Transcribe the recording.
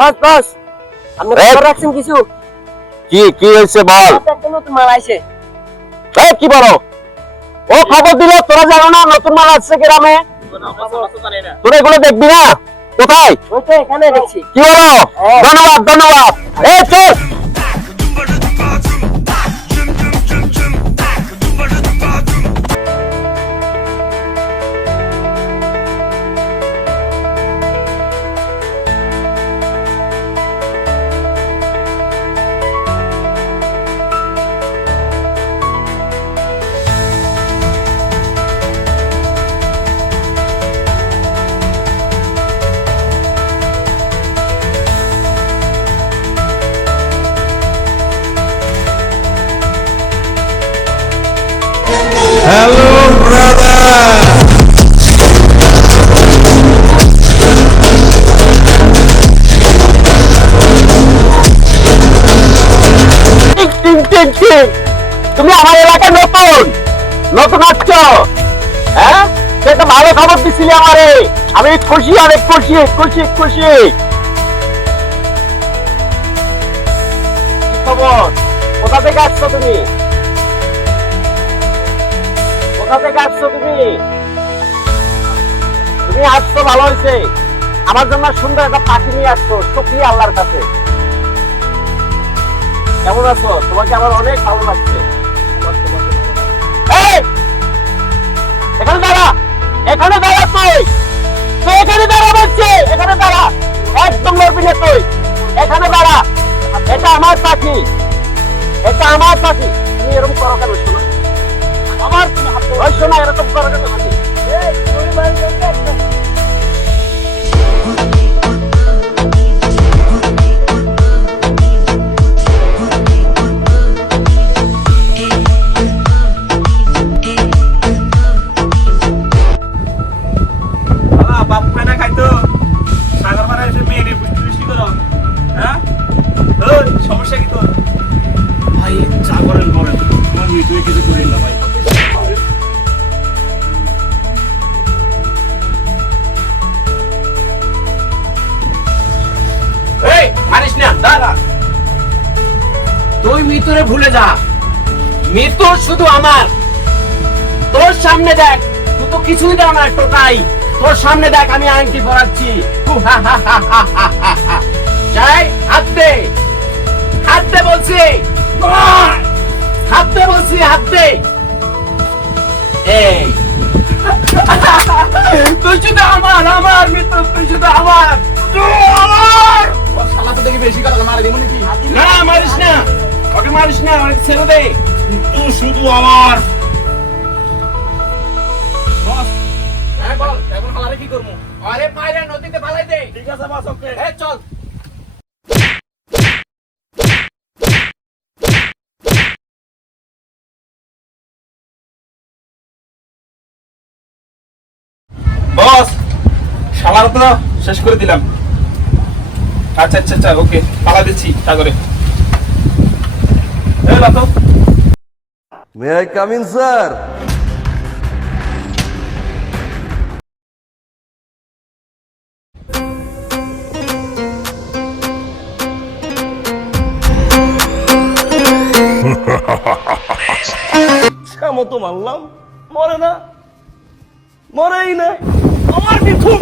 বস বস, আপনি খবর রাখছেন কিছু? কি কি হয়েছে বল। একটা নতুন মাল আইছে। এই কি বলো? ও খবর দিল, তোরা জানো না নতুন মাল আসছে গ্রামে? তোরা এগুলো দেখবি না? কোথায়? ওই তো এখানে দেখছি। কি বলো? ধন্যবাদ ধন্যবাদ। এই চল। Hello, brother. ঠিক ঠিক ঠিক ঠিক। তুমি আমার এলাকায় নতুন নতুন আসছো, হ্যাঁ? সেটা ভালো খবর দিছিলি আমারে। আমি খুশি, অনেক খুশি খুশি খুশি। কি খবর? কোথা থেকে আসছো তুমি? কোথা থেকে আসছো তুমি? তুমি আসছো ভালো হয়েছে। আমার জন্য সুন্দর একটা পাখি নিয়ে আসছো, শুকরিয়া আল্লাহর কাছে। কেমন আছো? তোমাকে আমার অনেক ভালো লাগছে। এই, এখানে দাঁড়া, এখানে দাঁড়া তুই। তুই এখানে দাঁড়া বলছি, এখানে দাঁড়া। একদম লড়বি না তুই। এখানে দাঁড়া। এটা আমার পাখি, এটা আমার পাখি। তুমি এরকম করো কেন শোনা? আমার তুমি হাত ওই শোনা, এরকম করো কেন পাখি? এই, তুই মারবি একটা। বাপ খানা খাইতো সাগর পাড়া এসে মেয়ে নিয়ে বৃষ্টি বৃষ্টি করো, হ্যাঁ? ওই সমস্যা কি তোর? ভাই চা করেন বলেন, তোমার মেয়ে তুই কিছু করিস না ভাই। এই মারিস না, দাঁড়া। তুই মৃত্যুরে ভুলে যা। মৃত্যু শুধু আমার। তোর সামনে দেখ, তুই তো কিছুই দেখ না, টোটাই। তোর সামনে দেখ আমি আংটি পরাচ্ছি। যাই, হাত দে, হাত দে বলছি, হাত দে বলছি, হাত দে। এই তুই শুধু আমার, আমার মৃত্যু, তুই শুধু আমার, তুই আমার। ও শালা তো দেখি বেশি কথা মারা দিব নাকি? না মারিস না, ওকে মারিস না, অনেক ছেড়ে দে। তুই শুধু আমার। হ্যাঁ বল, এখন হালারে কি করবো? আরে মাইরে নদীতে ফালাই দে। ঠিক আছে বাস, ওকে। এই চল। বস শালার তো শেষ করে দিলাম। আচ্ছা আচ্ছা আচ্ছা, ওকে, পালা দিচ্ছি সাগরে। এই বাতো May I come in, sir? মতো মারলাম, মরে না, মরেই না। আমার কি খুব